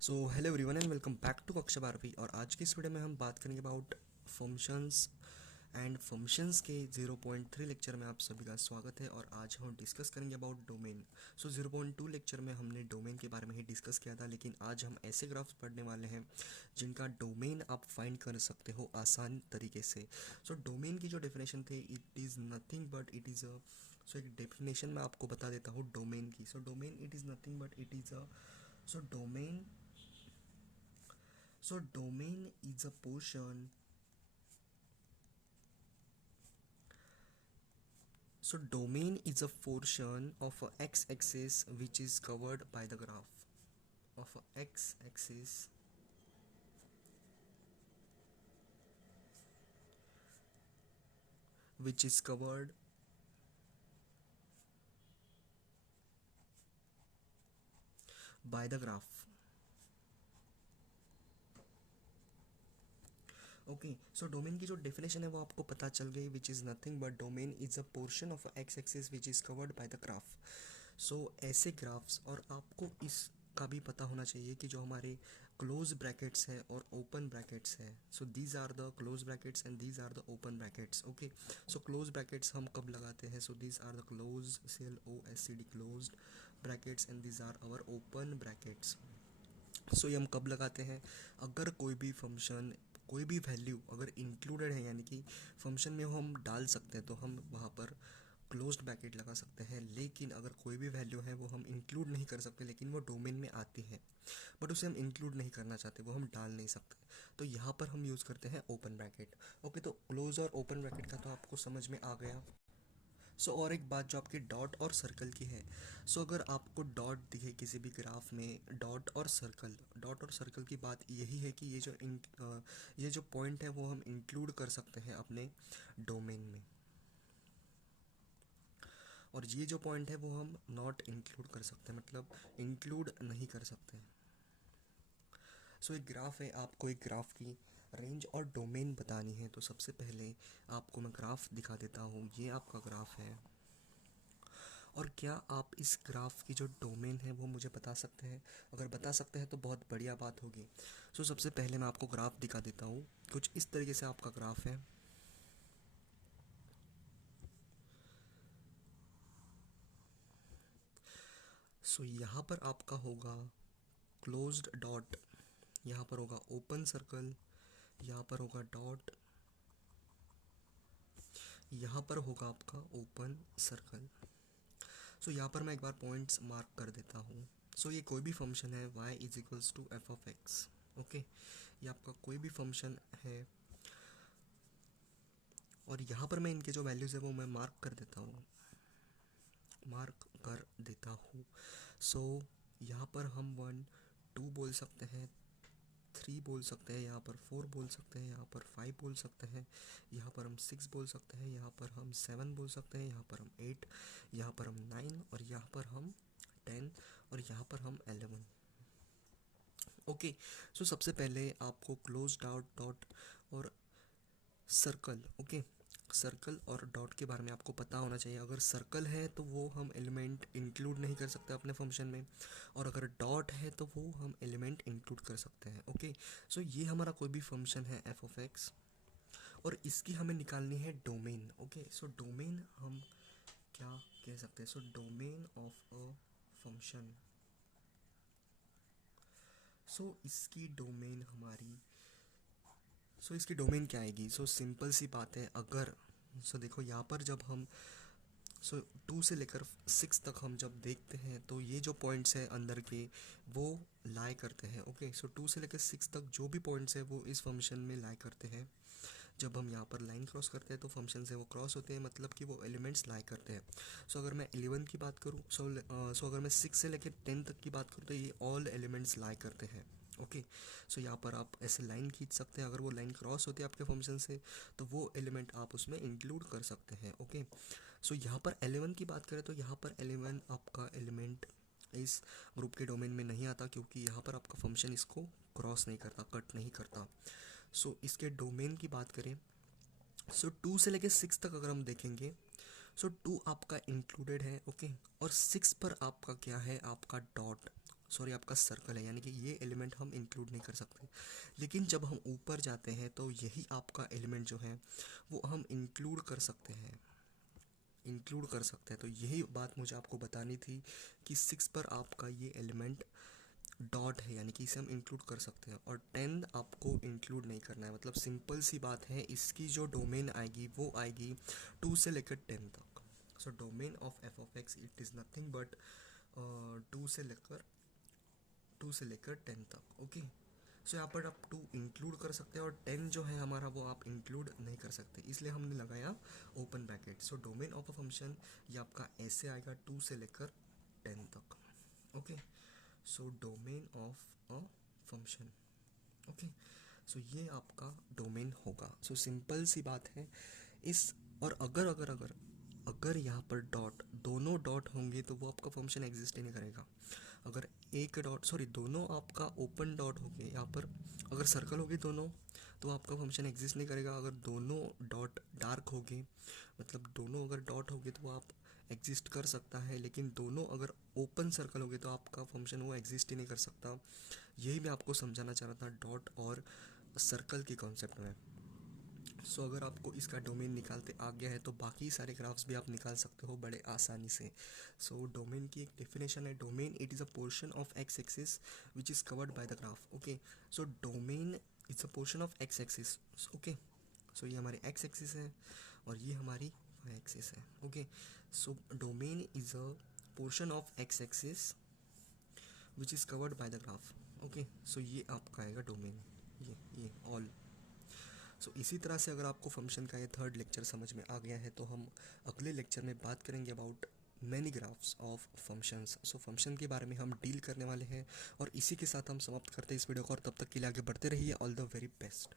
So hello everyone and welcome back to कक्षा 12वीं। और आज की इस वीडियो में हम बात करेंगे अबाउट फंक्शंस एंड फंक्शंस के 0.3 लेक्चर में आप सभी का स्वागत है। और आज हम डिस्कस करेंगे अबाउट डोमेन। 0.2 लेक्चर में हमने डोमेन के बारे में ही डिस्कस किया था, लेकिन आज हम ऐसे ग्राफ्स पढ़ने वाले हैं जिनका डोमेन आप फाइंड कर सकते हो आसान तरीके से। डोमेन की जो डेफिनेशन थी, it is nothing but it is अ एक डेफिनेशन मैं आपको बता देता हूँ डोमेन की। Domain it is nothing but it is a so domain So domain is a portion. So domain is a portion of a x-axis which is covered by the graph of a x-axis which is covered by the graph. Okay, so domain की जो definition है वो आपको पता चल गई, which is nothing but domain is a portion of X axis which is covered by the graph. So ऐसे graphs, और आपको इसका भी पता होना चाहिए कि जो हमारे क्लोज ब्रैकेट्स है और ओपन ब्रैकेट्स है, so these are the close brackets and these are the open brackets. Okay, so close brackets हम कब लगाते हैं? So these are the close CLOSED closed brackets and these are our open brackets. So ये हम कब लगाते हैं? अगर कोई भी फंक्शन, कोई भी वैल्यू अगर इंक्लूडेड है, यानी कि फंक्शन में हम डाल सकते हैं, तो हम वहाँ पर क्लोज्ड ब्रैकेट लगा सकते हैं। लेकिन अगर कोई भी वैल्यू है वो हम इंक्लूड नहीं कर सकते, लेकिन वो डोमेन में आती है बट उसे हम इंक्लूड नहीं करना चाहते, वो हम डाल नहीं सकते, तो यहाँ पर हम यूज़ करते हैं ओपन ब्रैकेट। ओके, तो क्लोज और ओपन ब्रैकेट का तो आपको समझ में आ गया। और एक बात जो आपकी डॉट और सर्कल की है। अगर आपको डॉट दिखे किसी भी ग्राफ में, डॉट और सर्कल की बात यही है कि ये जो पॉइंट है वो हम इंक्लूड कर सकते हैं अपने डोमेन में, और ये जो पॉइंट है वो हम नॉट इंक्लूड कर सकते हैं, मतलब इंक्लूड नहीं कर सकते। एक ग्राफ है, आपको एक ग्राफ की रेंज और डोमेन बतानी है, तो सबसे पहले आपको मैं ग्राफ दिखा देता हूँ। ये आपका ग्राफ है, और क्या आप इस ग्राफ की जो डोमेन है वो मुझे बता सकते हैं? अगर बता सकते हैं तो बहुत बढ़िया बात होगी। सबसे पहले मैं आपको ग्राफ दिखा देता हूँ। कुछ इस तरीके से आपका ग्राफ है। यहाँ पर आपका होगा क्लोज्ड डॉट, यहाँ पर होगा ओपन सर्कल, यहाँ पर होगा डॉट, यहाँ पर होगा आपका ओपन सर्कल। यहाँ पर मैं एक बार पॉइंट्स मार्क कर देता हूँ। ये कोई भी फंक्शन है y is equals to f of x. Okay, ये आपका कोई भी फंक्शन है, और यहाँ पर मैं इनके जो वैल्यूज़ है वो मैं मार्क कर देता हूँ। यहाँ पर हम 1 2 बोल सकते हैं, 3 बोल सकते हैं, यहाँ पर 4 बोल सकते हैं, यहाँ पर 5 बोल सकते हैं, यहाँ पर हम 6 बोल सकते हैं, यहाँ पर हम 7 बोल सकते हैं, यहाँ पर हम 8, यहाँ पर हम 9, और यहाँ पर हम 10, और यहाँ पर हम 11। ओके, सबसे पहले आपको क्लोज डॉट डॉट और सर्कल, ओके, सर्कल और डॉट के बारे में आपको पता होना चाहिए। अगर सर्कल है तो वो हम एलिमेंट इंक्लूड नहीं कर सकते अपने फंक्शन में, और अगर डॉट है तो वो हम एलिमेंट इंक्लूड कर सकते हैं। ओके, ये हमारा कोई भी फंक्शन है एफ ऑफ एक्स, और इसकी हमें निकालनी है डोमेन। ओके, डोमेन हम क्या कह सकते हैं? Domain of a function. इसकी डोमेन हमारी, इसकी डोमेन क्या आएगी? सिंपल सी बात है। अगर देखो यहाँ पर जब हम 2 से लेकर 6 तक हम जब देखते हैं, तो ये जो पॉइंट्स हैं अंदर के वो लाई करते हैं। ओके, 2 से लेकर 6 तक जो भी पॉइंट्स हैं वो इस फंक्शन में लाई करते हैं। जब हम यहाँ पर लाइन क्रॉस करते हैं तो फंक्शन से वो क्रॉस होते हैं, मतलब कि वो एलिमेंट्स लाई करते हैं। अगर मैं 11 की बात करूँ, अगर मैं 6 से लेकर 10 तक की बात करूँ, तो ये ऑल एलिमेंट्स लाई करते हैं। ओके, यहाँ पर आप ऐसे लाइन खींच सकते हैं। अगर वो लाइन क्रॉस होती है आपके फंक्शन से, तो वो एलिमेंट आप उसमें इंक्लूड कर सकते हैं। ओके, यहाँ पर 11 की बात करें तो यहाँ पर 11 आपका एलिमेंट इस ग्रुप के डोमेन में नहीं आता, क्योंकि यहाँ पर आपका फंक्शन इसको क्रॉस नहीं करता, कट नहीं करता। इसके डोमेन की बात करें, 2 से लेके 6 तक अगर हम देखेंगे, 2 आपका इंक्लूडेड है। ओके, और 6 पर आपका क्या है? आपका डॉट। सॉरी आपका सर्कल है, यानी कि ये एलिमेंट हम इंक्लूड नहीं कर सकते। लेकिन जब हम ऊपर जाते हैं तो यही आपका एलिमेंट जो है वो हम इंक्लूड कर सकते हैं, इंक्लूड कर सकते हैं। तो यही बात मुझे आपको बतानी थी कि 6 पर आपका ये एलिमेंट डॉट है, यानी कि इसे हम इंक्लूड कर सकते हैं, और 10 आपको इंक्लूड नहीं करना है। मतलब सिंपल सी बात है, इसकी जो डोमेन आएगी वो आएगी 2 से लेकर 10 तक। सो domain of F of x it is nothing but 2 से लेकर 10 तक। ओके, सो यहाँ पर आप 2 इंक्लूड कर सकते हैं और 10 जो है हमारा वो आप इंक्लूड नहीं कर सकते, इसलिए हमने लगाया open bracket. So domain of a function ये आपका ऐसे आएगा 2 से लेकर 10 तक। Okay, so domain of a function. Okay, so ये आपका डोमेन होगा। सो सिंपल सी बात है इस, और अगर अगर अगर अगर यहाँ पर डॉट, दोनों डॉट होंगे तो वो आपका फंक्शन एग्जिस्ट ही नहीं करेगा। अगर एक डॉट, सॉरी दोनों आपका ओपन डॉट हो गए, यहाँ पर अगर सर्कल होगी दोनों तो आपका फंक्शन एग्जिस्ट नहीं करेगा। अगर दोनों डॉट डार्क हो गए, मतलब दोनों अगर डॉट हो गए तो वो आप एग्जिस्ट कर सकता है, लेकिन दोनों अगर ओपन सर्कल हो गए तो आपका फंक्शन वो एग्जिस्ट ही नहीं कर सकता। यही मैं आपको समझाना चाह रहा था डॉट और सर्कल के कॉन्सेप्ट में। सो अगर आपको इसका डोमेन निकालते आ गया है तो बाकी सारे ग्राफ्स भी आप निकाल सकते हो बड़े आसानी से। सो डोमेन की एक डेफिनेशन है, domain it is a portion of X axis which is covered by the graph. Okay, so domain it's a portion of X axis. Okay, so ये हमारी एक्स एक्सिस है और ये हमारी वाई एक्सिस है। Okay, so domain is a portion of X axis which is covered by the graph. Okay, so ये आपका आएगा डोमेन, ये ऑल। सो इसी तरह से अगर आपको फंक्शन का ये थर्ड लेक्चर समझ में आ गया है तो हम अगले लेक्चर में बात करेंगे about many graphs of functions. So function के बारे में हम डील करने वाले हैं, और इसी के साथ हम समाप्त करते हैं इस वीडियो को, और तब तक के लिए आगे बढ़ते रहिए। All the very best.